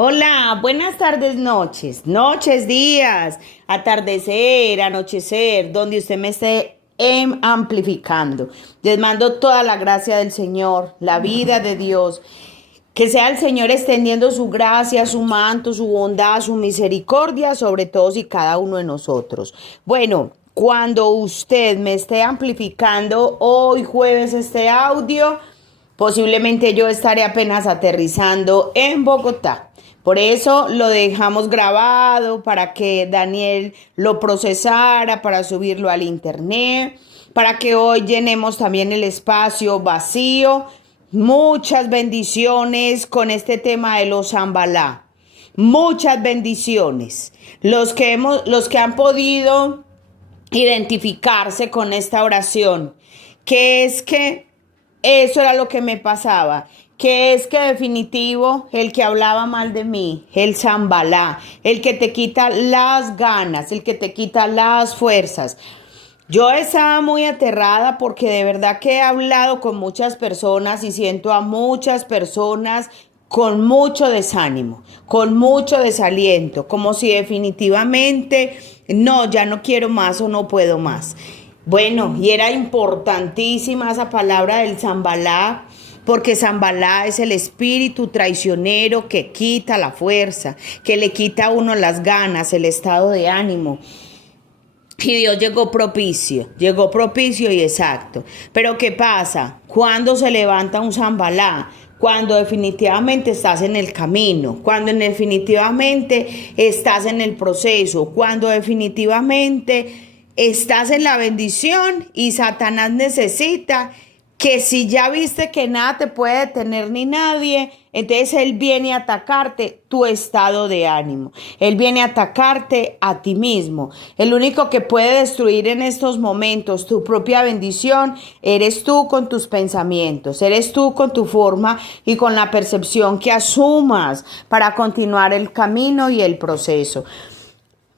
Hola, buenas tardes, noches, días, atardecer, anochecer, donde usted me esté amplificando. Les mando toda la gracia del Señor, la vida de Dios. Que sea el Señor extendiendo su gracia, su manto, su bondad, su misericordia sobre todos y cada uno de nosotros. Bueno, cuando usted me esté amplificando hoy jueves este audio, posiblemente yo estaré apenas aterrizando en Bogotá. Por eso lo dejamos grabado para que Daniel lo procesara, para subirlo al internet, para que hoy llenemos también el espacio vacío. Muchas bendiciones con este tema de los Zambalá. Muchas bendiciones. Los que han podido identificarse con esta oración, que es que eso era lo que me pasaba, que es que definitivo el que hablaba mal de mí, el Zambalá, el que te quita las ganas, el que te quita las fuerzas. Yo estaba muy aterrada porque de verdad que he hablado con muchas personas y siento a muchas personas con mucho desánimo, con mucho desaliento, como si definitivamente no, ya no quiero más o no puedo más. Bueno, y era importantísima esa palabra del Zambalá, porque Zambalá es el espíritu traicionero que quita la fuerza, que le quita a uno las ganas, el estado de ánimo. Y Dios llegó propicio y exacto. Pero ¿qué pasa? Cuando se levanta un Zambalá, cuando definitivamente estás en el camino, cuando definitivamente estás en el proceso, cuando definitivamente estás en la bendición y Satanás necesita que si ya viste que nada te puede detener ni nadie, entonces él viene a atacarte tu estado de ánimo. Él viene a atacarte a ti mismo. El único que puede destruir en estos momentos tu propia bendición eres tú con tus pensamientos, eres tú con tu forma y con la percepción que asumas para continuar el camino y el proceso.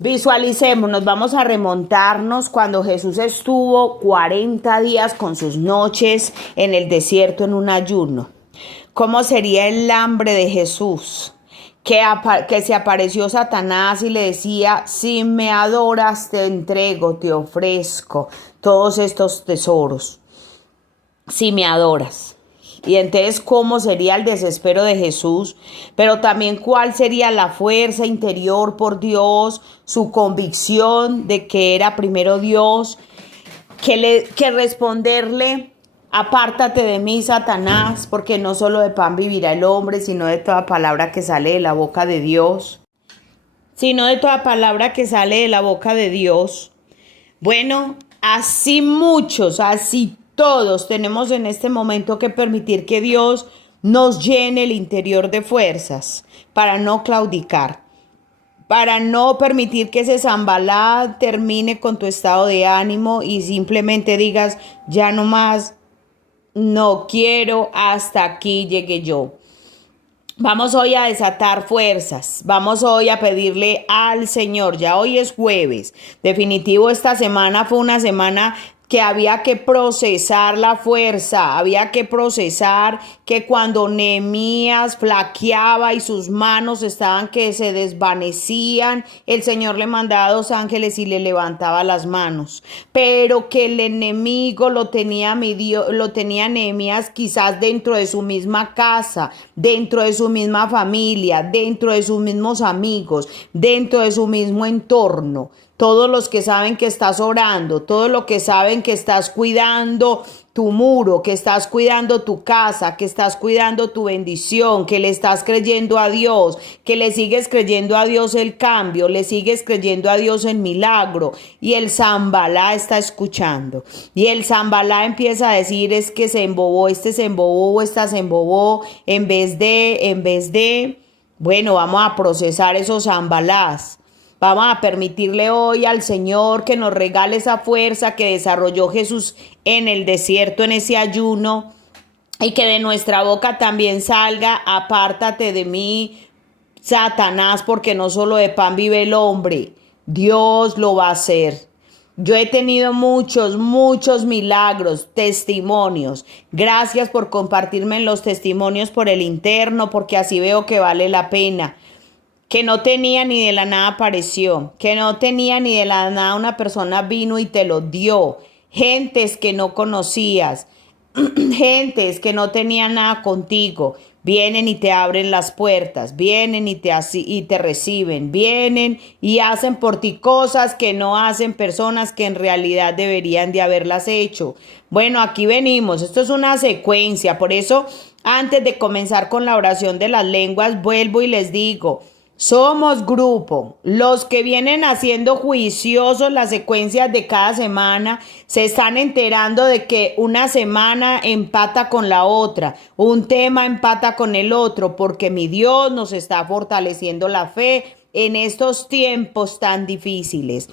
Visualicémonos, vamos a remontarnos cuando Jesús estuvo 40 días con sus noches en el desierto en un ayuno. ¿Cómo sería el hambre de Jesús? Que se apareció Satanás y le decía, si me adoras te entrego, te ofrezco todos estos tesoros. Si me adoras. Y entonces, ¿cómo sería el desespero de Jesús? Pero también, ¿cuál sería la fuerza interior por Dios? Su convicción de que era primero Dios. Que responderle, apártate de mí, Satanás, porque no solo de pan vivirá el hombre, sino de toda palabra que sale de la boca de Dios. Sino de toda palabra que sale de la boca de Dios. Bueno, así todos tenemos en este momento que permitir que Dios nos llene el interior de fuerzas para no claudicar, para no permitir que ese Zambalá termine con tu estado de ánimo y simplemente digas, ya no más, no quiero, hasta aquí llegué yo. Vamos hoy a desatar fuerzas, vamos hoy a pedirle al Señor, ya hoy es jueves, definitivo esta semana fue una semana que había que procesar la fuerza, había que procesar que cuando Nehemías flaqueaba y sus manos estaban que se desvanecían, el Señor le mandaba 2 ángeles y le levantaba las manos, pero que el enemigo lo tenía Nehemías quizás dentro de su misma casa, dentro de su misma familia, dentro de sus mismos amigos, dentro de su mismo entorno. Todos los que saben que estás orando, todos los que saben que estás cuidando tu muro, que estás cuidando tu casa, que estás cuidando tu bendición, que le estás creyendo a Dios, que le sigues creyendo a Dios el cambio, le sigues creyendo a Dios el milagro. Y el Zambalá está escuchando. Y el Zambalá empieza a decir, es que se embobó, se embobó, esta se embobó, en vez de, bueno, vamos a procesar esos Zambalás. Vamos a permitirle hoy al Señor que nos regale esa fuerza que desarrolló Jesús en el desierto, en ese ayuno, y que de nuestra boca también salga, apártate de mí, Satanás, porque no solo de pan vive el hombre, Dios lo va a hacer. Yo he tenido muchos milagros, testimonios. Gracias por compartirme los testimonios por el interno, porque así veo que vale la pena. que no tenía ni de la nada apareció, que no tenía ni de la nada una persona vino y te lo dio, gentes que no conocías, gentes que no tenían nada contigo, vienen y te abren las puertas, vienen y te reciben, vienen y hacen por ti cosas que no hacen personas que en realidad deberían de haberlas hecho. Bueno, aquí venimos, esto es una secuencia, por eso antes de comenzar con la oración de las lenguas, vuelvo y les digo, somos grupo. Los que vienen haciendo juiciosos las secuencias de cada semana se están enterando de que una semana empata con la otra, un tema empata con el otro, porque mi Dios nos está fortaleciendo la fe en estos tiempos tan difíciles.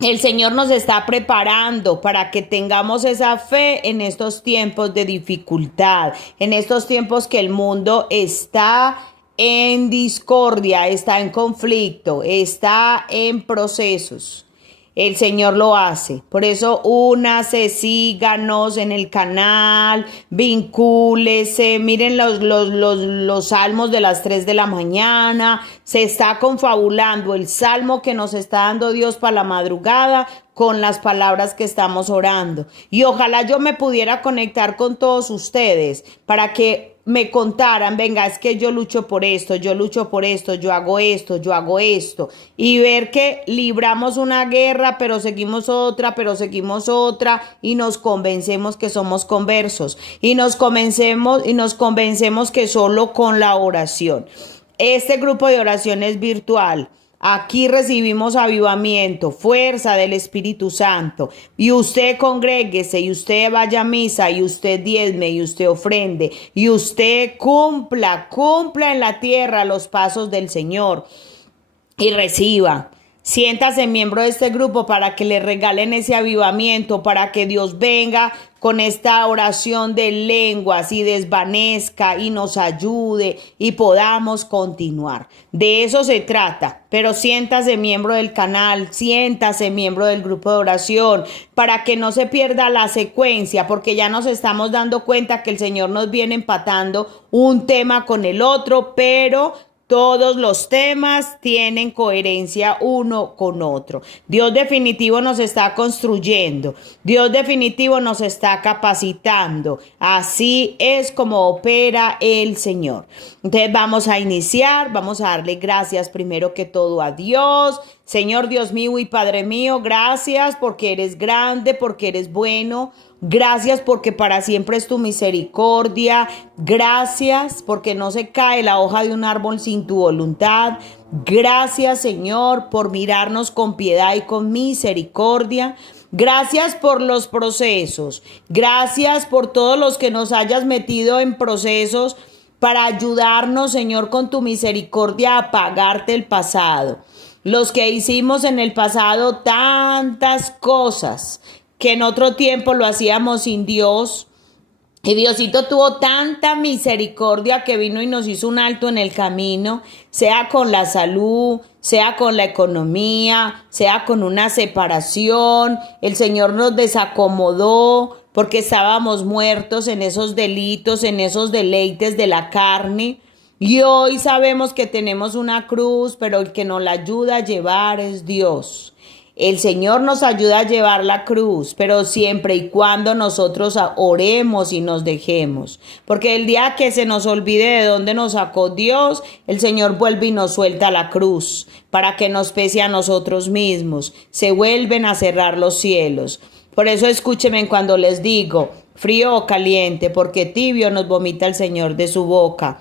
El Señor nos está preparando para que tengamos esa fe en estos tiempos de dificultad, en estos tiempos que el mundo está en discordia, está en conflicto, está en procesos. El Señor lo hace. Por eso únase, síganos en el canal, vincúlese, miren los salmos de las 3 de la mañana. Se está confabulando el salmo que nos está dando Dios para la madrugada con las palabras que estamos orando. Y ojalá yo me pudiera conectar con todos ustedes para que me contaran, venga, es que yo lucho por esto, yo lucho por esto, yo hago esto, yo hago esto. Y ver que libramos una guerra, pero seguimos otra, y nos convencemos que somos conversos. Y nos convencemos que solo con la oración. Este grupo de oración es virtual. Aquí recibimos avivamiento, fuerza del Espíritu Santo. Y usted congréguese, y usted vaya a misa, y usted diezme, y usted ofrende, y usted cumpla en la tierra los pasos del Señor. Y reciba. Siéntase miembro de este grupo para que le regalen ese avivamiento, para que Dios venga con esta oración de lenguas y desvanezca y nos ayude y podamos continuar. De eso se trata. Pero siéntase miembro del canal, siéntase miembro del grupo de oración para que no se pierda la secuencia, porque ya nos estamos dando cuenta que el Señor nos viene empatando un tema con el otro, pero todos los temas tienen coherencia uno con otro. Dios definitivo nos está construyendo. Dios definitivo nos está capacitando. Así es como opera el Señor. Entonces vamos a iniciar, vamos a darle gracias primero que todo a Dios. Señor Dios mío y Padre mío, gracias porque eres grande, porque eres bueno. Gracias porque para siempre es tu misericordia. Gracias porque no se cae la hoja de un árbol sin tu voluntad. Gracias, Señor, por mirarnos con piedad y con misericordia. Gracias por los procesos. Gracias por todos los que nos hayas metido en procesos para ayudarnos, Señor, con tu misericordia a pagarte el pasado. Los que hicimos en el pasado tantas cosas que en otro tiempo lo hacíamos sin Dios. Y Diosito tuvo tanta misericordia que vino y nos hizo un alto en el camino, sea con la salud, sea con la economía, sea con una separación. El Señor nos desacomodó porque estábamos muertos en esos delitos, en esos deleites de la carne. Y hoy sabemos que tenemos una cruz, pero el que nos la ayuda a llevar es Dios. El Señor nos ayuda a llevar la cruz, pero siempre y cuando nosotros oremos y nos dejemos. Porque el día que se nos olvide de dónde nos sacó Dios, el Señor vuelve y nos suelta la cruz para que nos pese a nosotros mismos. Se vuelven a cerrar los cielos. Por eso escúchenme cuando les digo, frío o caliente, porque tibio nos vomita el Señor de su boca.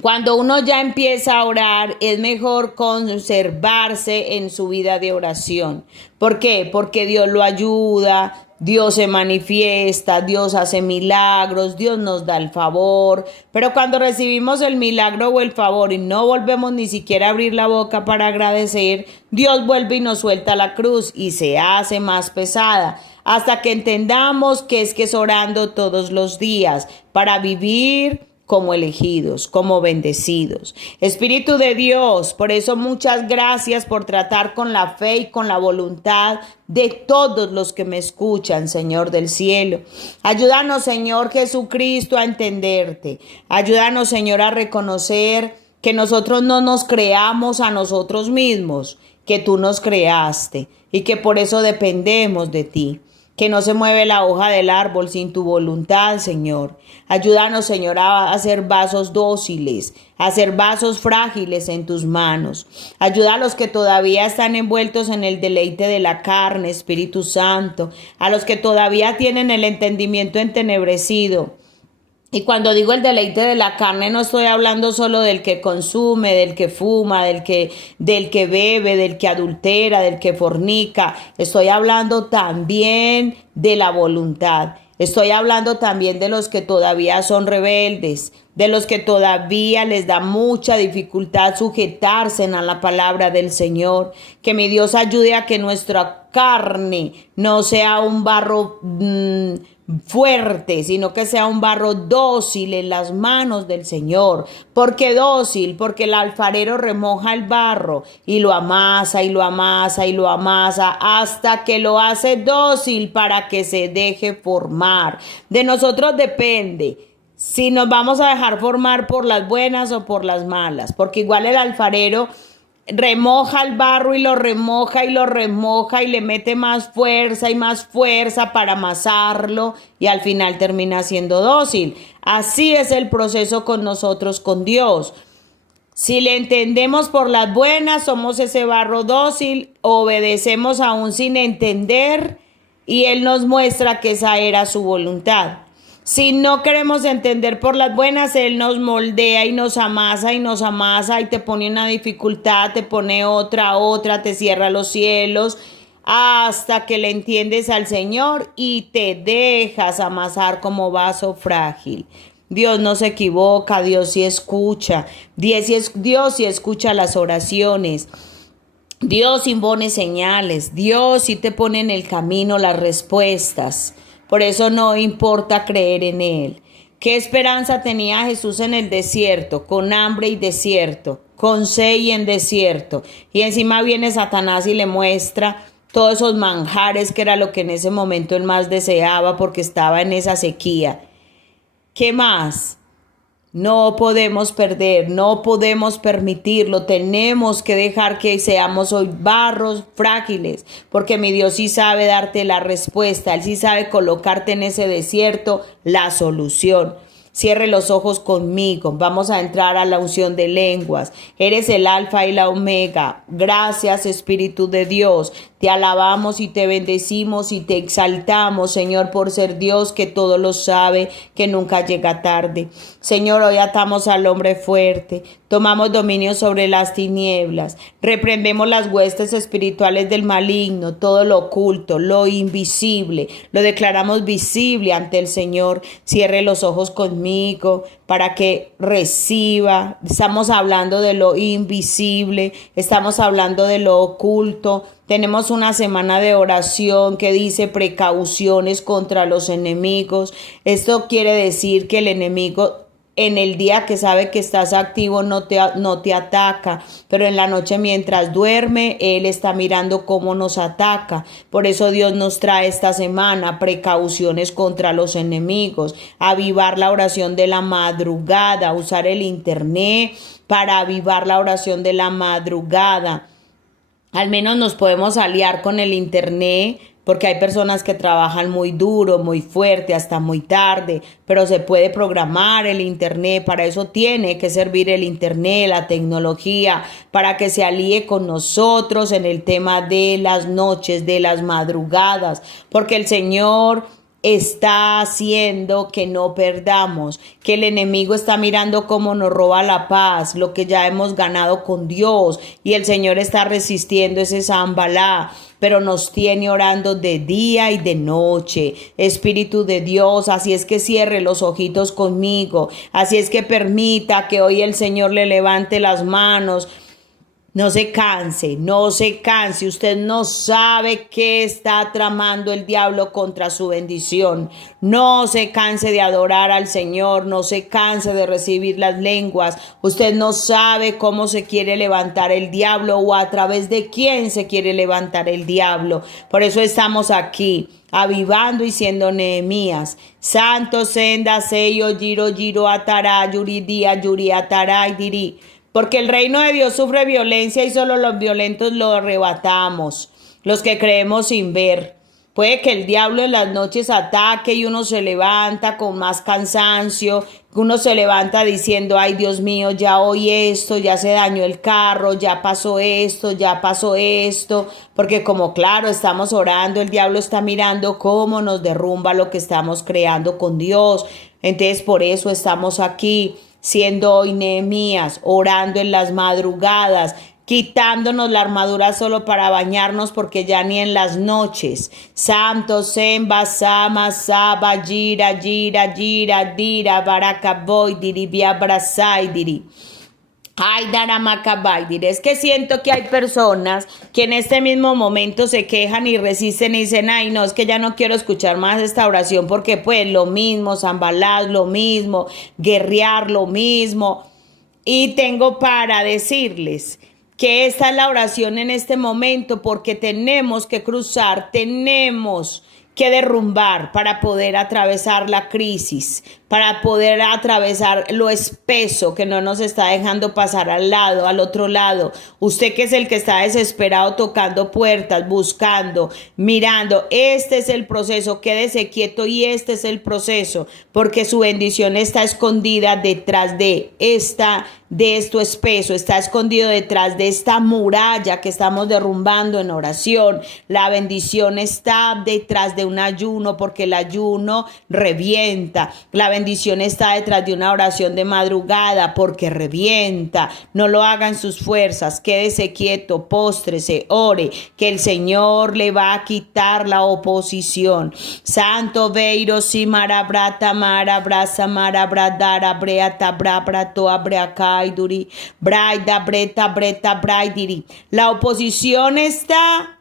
Cuando uno ya empieza a orar, es mejor conservarse en su vida de oración. ¿Por qué? Porque Dios lo ayuda, Dios se manifiesta, Dios hace milagros, Dios nos da el favor. Pero cuando recibimos el milagro o el favor y no volvemos ni siquiera a abrir la boca para agradecer, Dios vuelve y nos suelta la cruz y se hace más pesada. Hasta que entendamos que es orando todos los días para vivir como elegidos, como bendecidos. Espíritu de Dios, por eso muchas gracias por tratar con la fe y con la voluntad de todos los que me escuchan, Señor del cielo. Ayúdanos, Señor Jesucristo, a entenderte. Ayúdanos, Señor, a reconocer que nosotros no nos creamos a nosotros mismos, que tú nos creaste y que por eso dependemos de ti. Que no se mueve la hoja del árbol sin tu voluntad, Señor. Ayúdanos, Señor, a hacer vasos dóciles, a hacer vasos frágiles en tus manos. Ayuda a los que todavía están envueltos en el deleite de la carne, Espíritu Santo, a los que todavía tienen el entendimiento entenebrecido. Y cuando digo el deleite de la carne, no estoy hablando solo del que consume, del que fuma, del que bebe, del que adultera, del que fornica. Estoy hablando también de la voluntad. Estoy hablando también de los que todavía son rebeldes, de los que todavía les da mucha dificultad sujetarse a la palabra del Señor. Que mi Dios ayude a que nuestra carne no sea un barro fuerte, sino que sea un barro dócil en las manos del Señor. ¿Por qué dócil? Porque el alfarero remoja el barro y lo amasa y lo amasa y lo amasa hasta que lo hace dócil para que se deje formar. De nosotros depende si nos vamos a dejar formar por las buenas o por las malas, porque igual el alfarero remoja el barro y lo remoja y lo remoja y le mete más fuerza y más fuerza para amasarlo y al final termina siendo dócil. Así es el proceso con nosotros, con Dios. Si le entendemos por las buenas, somos ese barro dócil, obedecemos aún sin entender y Él nos muestra que esa era su voluntad. Si no queremos entender por las buenas, Él nos moldea y nos amasa y te pone una dificultad, te pone otra, te cierra los cielos hasta que le entiendes al Señor y te dejas amasar como vaso frágil. Dios no se equivoca, Dios sí escucha, Dios sí escucha las oraciones. Dios impone señales, Dios sí te pone en el camino las respuestas. Por eso no importa creer en Él. ¿Qué esperanza tenía Jesús en el desierto? Con hambre y desierto, con sed y en desierto. Y encima viene Satanás y le muestra todos esos manjares que era lo que en ese momento él más deseaba porque estaba en esa sequía. ¿Qué más? No podemos perder, no podemos permitirlo, tenemos que dejar que seamos hoy barros frágiles, porque mi Dios sí sabe darte la respuesta, Él sí sabe colocarte en ese desierto la solución. Cierre los ojos conmigo, vamos a entrar a la unción de lenguas. Eres el alfa y la omega. Gracias, Espíritu de Dios. Te alabamos y te bendecimos y te exaltamos, Señor, por ser Dios que todo lo sabe, que nunca llega tarde. Señor, hoy atamos al hombre fuerte, tomamos dominio sobre las tinieblas, reprendemos las huestes espirituales del maligno, todo lo oculto, lo invisible, lo declaramos visible ante el Señor. Cierre los ojos conmigo para que reciba. Estamos hablando de lo invisible, estamos hablando de lo oculto. Tenemos una semana de oración que dice precauciones contra los enemigos. Esto quiere decir que el enemigo en el día que sabe que estás activo no te ataca, pero en la noche mientras duerme, Él está mirando cómo nos ataca. Por eso Dios nos trae esta semana precauciones contra los enemigos, avivar la oración de la madrugada, usar el internet para avivar la oración de la madrugada. Al menos nos podemos aliar con el internet, porque hay personas que trabajan muy duro, muy fuerte, hasta muy tarde, pero se puede programar el internet. Para eso tiene que servir el internet, la tecnología, para que se alíe con nosotros en el tema de las noches, de las madrugadas, porque el Señor está haciendo que no perdamos, que el enemigo está mirando cómo nos roba la paz, lo que ya hemos ganado con Dios, y el Señor está resistiendo ese zambalá, pero nos tiene orando de día y de noche. Espíritu de Dios, así es que cierre los ojitos conmigo, así es que permita que hoy el Señor le levante las manos. No se canse, no se canse. Usted no sabe qué está tramando el diablo contra su bendición. No se canse de adorar al Señor, no se canse de recibir las lenguas. Usted no sabe cómo se quiere levantar el diablo o a través de quién se quiere levantar el diablo. Por eso estamos aquí, avivando y siendo Nehemías. Santo senda sello giro atará yuri día yuri atará y dirí. Porque el reino de Dios sufre violencia y solo los violentos lo arrebatamos, los que creemos sin ver. Puede que el diablo en las noches ataque y uno se levanta con más cansancio, uno se levanta diciendo, ay Dios mío, ya oí esto, ya se dañó el carro, ya pasó esto, porque como claro, estamos orando, el diablo está mirando cómo nos derrumba lo que estamos creando con Dios. Entonces por eso estamos aquí, siendo hoy Nehemías, orando en las madrugadas, quitándonos la armadura solo para bañarnos, porque ya ni en las noches. Santo Semba Sama Saba Gira Gira Gira Dira Barakaboy Diri Biabrasai Diri. Ay, Daramacabay, diré, es que siento que hay personas que en este mismo momento se quejan y resisten y dicen, ay, no, es que ya no quiero escuchar más esta oración porque pues lo mismo, Zambalás, lo mismo, guerrear, lo mismo. Y tengo para decirles que esta es la oración en este momento, porque tenemos que cruzar, tenemos que derrumbar para poder atravesar la crisis, para poder atravesar lo espeso que no nos está dejando pasar al otro lado. Usted que es el que está desesperado tocando puertas, buscando, mirando, este es el proceso, quédese quieto y este es el proceso, porque su bendición está escondida detrás de esto espeso, está escondido detrás de esta muralla que estamos derrumbando en oración. La bendición está detrás de un ayuno, porque el ayuno revienta. La bendición está detrás de una oración de madrugada, porque revienta. No lo hagan sus fuerzas, quédese quieto, póstrese, ore, que el Señor le va a quitar la oposición. Santo Beiro, si marabrata, marabrasa, marabradara, breata, brabrato, abreacaiduri, braida, breta, breta, braidiri. La oposición está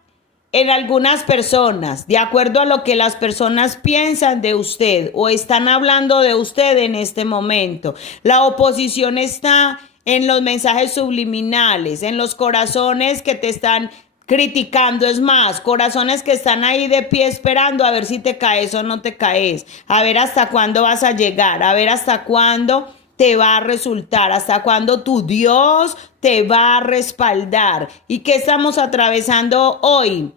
en algunas personas, de acuerdo a lo que las personas piensan de usted o están hablando de usted en este momento. La oposición está en los mensajes subliminales, en los corazones que te están criticando, es más, corazones que están ahí de pie esperando a ver si te caes o no te caes, a ver hasta cuándo vas a llegar, a ver hasta cuándo te va a resultar, hasta cuándo tu Dios te va a respaldar. ¿Y qué estamos atravesando hoy?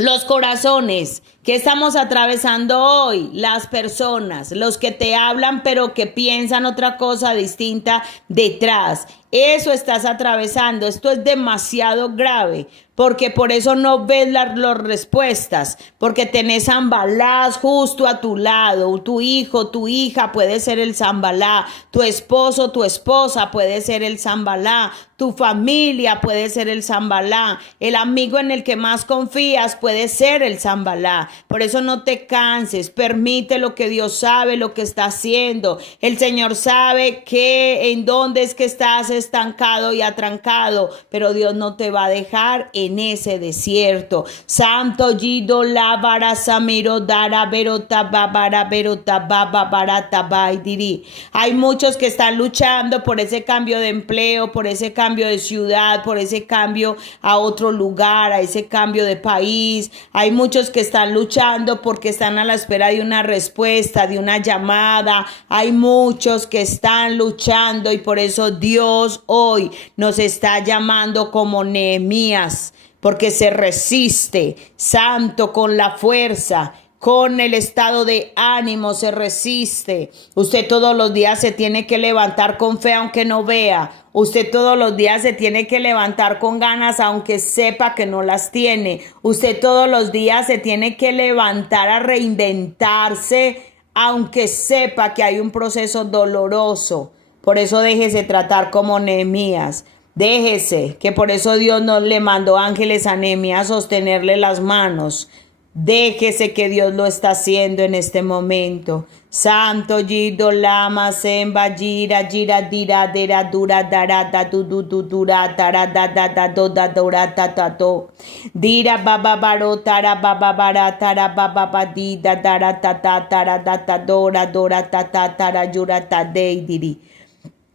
Los corazones que estamos atravesando hoy, las personas, los que te hablan pero que piensan otra cosa distinta detrás. Eso estás atravesando. Esto es demasiado grave, porque por eso no ves las respuestas, porque tenés Zambalás justo a tu lado. Tu hijo, tu hija puede ser el Zambalá, tu esposo, tu esposa puede ser el Zambalá, tu familia puede ser el Zambalá, el amigo en el que más confías puede ser el Zambalá. Por eso no te canses, permite lo que Dios sabe, lo que está haciendo. El Señor sabe que en dónde es que estás estancado y atrancado, pero Dios no te va a dejar en ese desierto. Santo Yido Lavara Samiro Dara Berota Babara Berota Baba Barata Baidiri. Hay muchos que están luchando por ese cambio de empleo, por ese cambio de ciudad, por ese cambio a otro lugar, a ese cambio de país. Hay muchos que están luchando porque están a la espera de una respuesta, de una llamada. Hay muchos que están luchando y por eso Dios hoy nos está llamando como Nehemías, porque se resiste, santo, con la fuerza, con el estado de ánimo se resiste. Usted todos los días se tiene que levantar con fe aunque no vea. Usted todos los días se tiene que levantar con ganas aunque sepa que no las tiene. Usted todos los días se tiene que levantar a reinventarse aunque sepa que hay un proceso doloroso. Por eso déjese tratar como Nehemías. Déjese, que por eso Dios no le mandó ángeles a Nehemías a sostenerle las manos. Déjese que Dios lo está haciendo en este momento. Santo Yido Lama Semba Gira Gira Dira Dera Dura Dara Da Du Du Du Dura Dara Da Da Da Do Da Dora Ta Ta To Dira Baba Baro Tara Baba Bara Tara Baba Badida Dara Ta Ta Tara Da Ta Dora Dora Ta Ta Tara Yura Ta Dei Diri.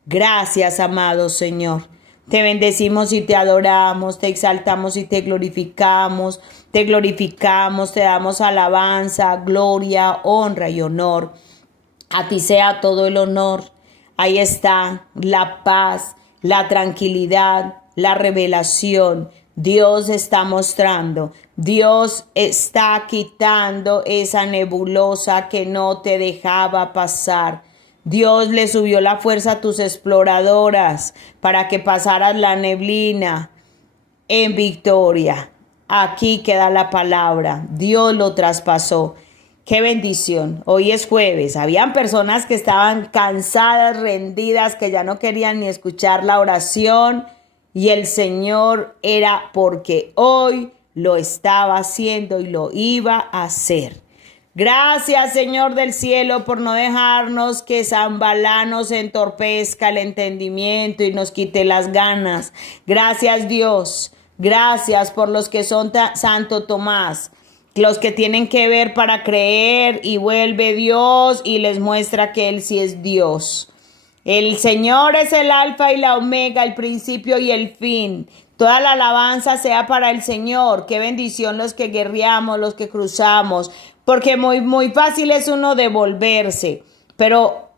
Gracias, amado Señor. Te bendecimos y te adoramos, te exaltamos y te glorificamos, te damos alabanza, gloria, honra y honor. A ti sea todo el honor. Ahí está la paz, la tranquilidad, la revelación. Dios está mostrando, Dios está quitando esa nebulosa que no te dejaba pasar. Dios le subió la fuerza a tus exploradoras para que pasaras la neblina en victoria. Aquí queda la palabra. Dios lo traspasó. Qué bendición. Hoy es jueves. Habían personas que estaban cansadas, rendidas, que ya no querían ni escuchar la oración. Y el Señor era porque hoy lo estaba haciendo y lo iba a hacer. Gracias, Señor del cielo, por no dejarnos que Zambalá nos entorpezca el entendimiento y nos quite las ganas. Gracias, Dios. Gracias por los que son Santo Tomás, los que tienen que ver para creer y vuelve Dios y les muestra que Él sí es Dios. El Señor es el alfa y la omega, el principio y el fin. Toda la alabanza sea para el Señor. Qué bendición los que guerreamos, los que cruzamos, porque muy fácil es uno devolverse, pero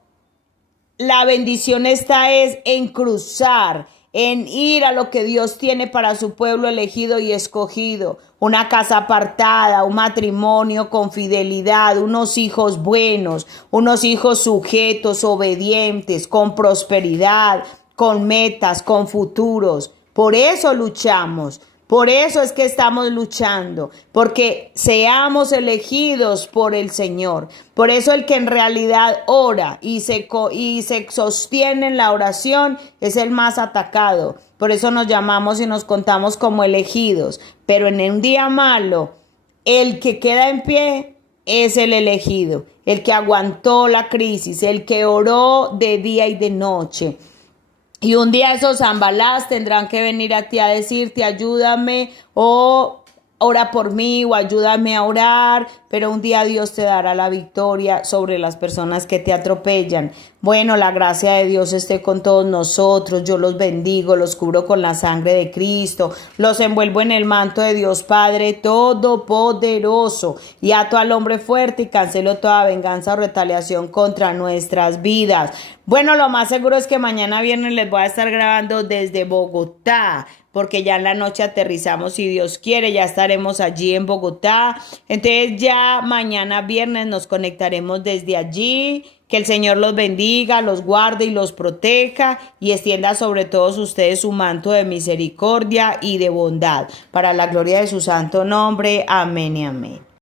la bendición está es en cruzar, en ir a lo que Dios tiene para su pueblo elegido y escogido. Una casa apartada, un matrimonio con fidelidad, unos hijos buenos, unos hijos sujetos, obedientes, con prosperidad, con metas, con futuros. Por eso luchamos. Por eso es que estamos luchando, porque seamos elegidos por el Señor. Por eso el que en realidad ora y se sostiene en la oración es el más atacado. Por eso nos llamamos y nos contamos como elegidos. Pero en un día malo, el que queda en pie es el elegido, el que aguantó la crisis, el que oró de día y de noche. Y un día esos Zambalás tendrán que venir a ti a decirte, ayúdame, o ora por mí, o ayúdame a orar, pero un día Dios te dará la victoria sobre las personas que te atropellan. Bueno, la gracia de Dios esté con todos nosotros. Yo los bendigo, los cubro con la sangre de Cristo, los envuelvo en el manto de Dios Padre Todopoderoso, y ato al hombre fuerte y cancelo toda venganza o retaliación contra nuestras vidas. Bueno, lo más seguro es que mañana viernes les voy a estar grabando desde Bogotá, porque ya en la noche aterrizamos, si Dios quiere, ya estaremos allí en Bogotá. Entonces ya mañana viernes nos conectaremos desde allí. Que el Señor los bendiga, los guarde y los proteja y extienda sobre todos ustedes su manto de misericordia y de bondad. Para la gloria de su santo nombre. Amén y amén.